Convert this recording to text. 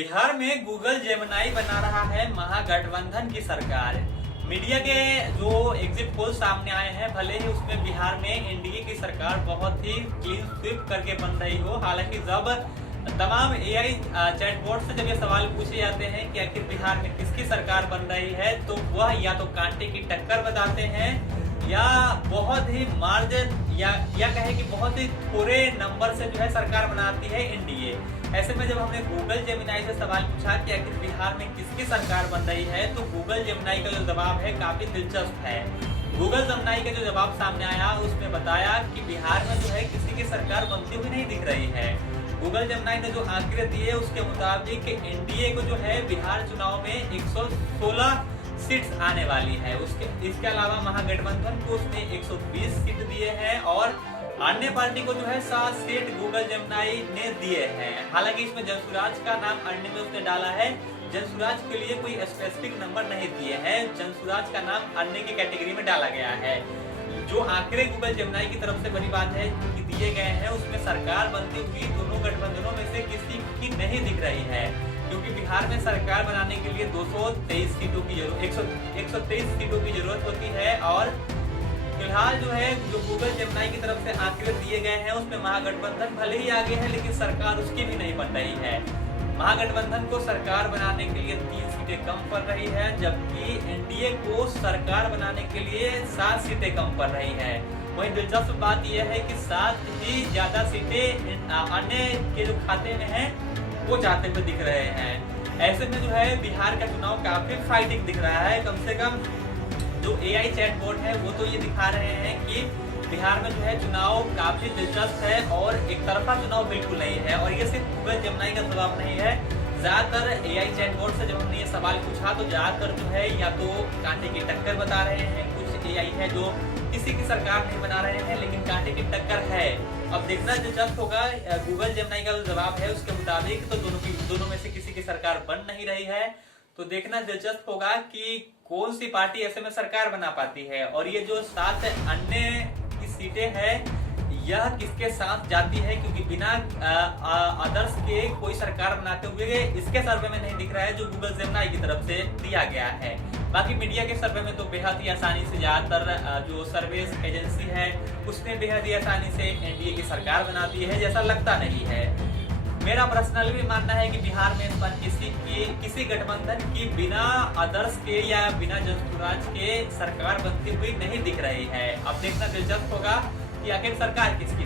बिहार में Google Gemini बना रहा है महागठबंधन की सरकार। मीडिया के जो एग्जिट पोल सामने आए हैं, भले ही उसमें बिहार में एनडीए की सरकार बहुत ही क्लीन स्वीप करके बन रही हो, हालांकि जब तमाम एआई चैटबॉट से जब ये सवाल पूछे जाते हैं कि आखिर बिहार में किसकी सरकार बन रही है, तो वह या तो कांटे की टक्कर बताते हैं या बहुत ही मार्जिन या कहे कि बहुत ही थोड़े नंबर से जो है सरकार बनाती है एनडीए। ऐसे में जब हमने गूगल जेमिनाई से सवाल पूछा कि आखिर बिहार में किसकी सरकार बन रही है, तो गूगल जेमिनाई का जो जवाब है काफी दिलचस्प है। गूगल जेमिनाई का जो जवाब सामने आया उसमें बताया कि बिहार में जो है किसी की सरकार बनती हुई नहीं दिख रही है। गूगल जेमिनाई ने जो आंकड़े दिए उसके मुताबिक एनडीए को जो है बिहार चुनाव में 116 सीट्स आने वाली है। इसके अलावा महागठबंधन को उसने 120 सीट दिए हैं और अन्य पार्टी को जो है 7 सीट गूगल जेमिनाई ने दिए हैं। हालांकि इसमें जनसुराज का नाम अन्य में उसने डाला है। जनसुराज के लिए कोई स्पेसिफिक नंबर नहीं दिए हैं, जनसुराज का नाम अन्य की कैटेगरी में डाला गया है। जो आंकड़े गूगल जेमिनाई की तरफ से बड़ी बात है कि दिए गए हैं, उसमें सरकार बनती हुई दोनों गठबंधनों में से किसी की नहीं दिख रही है, क्योंकि बिहार में सरकार बनाने के लिए 223 सीटों की जरूरत 123 सीटों की जरूरत होती है। और फिलहाल जो है जो गूगल जेमिनाई की तरफ से आंकड़े दिए गए हैं उसमें महागठबंधन भले ही आगे है, लेकिन सरकार उसकी भी नहीं बन रही है। महागठबंधन को सरकार बनाने के लिए 3 सीटें कम पड़ रही है, जबकि एनडीए को सरकार बनाने के लिए 7 सीटें कम पड़ रही है। वहीं दिलचस्प बात यह है कि 7 ही ज्यादा सीटें अन्य के जो खाते में है वो जाते हुए दिख रहे हैं। ऐसे में जो है बिहार का चुनाव काफी फाइटिंग दिख रहा है। कम से कम जो एआई चैटबॉट है वो तो ये दिखा रहे हैं कि बिहार में जो है चुनाव काफी दिलचस्प है और एक तरफा चुनाव बिल्कुल नहीं है। और ये सिर्फ गूगल जेमिनाई का जवाब नहीं है, ज्यादातर एआई चैटबॉट से जब हमने ये सवाल पूछा तो ज्यादातर जो है या तो कांटे की टक्कर बता रहे हैं, कुछ एआई है जो किसी की सरकार नहीं बना रहे हैं लेकिन कांटे की टक्कर है। अब देखना दिलचस्प होगा गूगल जेमिनाई का जो जवाब है उसके मुताबिक तो दोनों में से किसी की सरकार बन नहीं रही है। तो देखना दिलचस्प होगा कि कौन सी पार्टी ऐसे में सरकार बना पाती है और ये जो 7 अन्य की सीटें हैं यह किसके साथ जाती है, क्योंकि बिना आदर्श के कोई सरकार बनाते हुए इसके सर्वे में नहीं दिख रहा है जो गूगल जेमिनाई की तरफ से दिया गया है। बाकी मीडिया के सर्वे में तो बेहद ही आसानी से ज्यादातर जो सर्वे एजेंसी है उसने बेहद ही आसानी से एनडीए की सरकार बना दी है, जैसा लगता नहीं है। मेरा पर्सनल भी मानना है कि बिहार में इस बार किसी गठबंधन की बिना आदर्श के या बिना जनसुराज के सरकार बनती हुई नहीं दिख रही है। अब देखना दिलचस्प होगा कि आखिर सरकार किसकी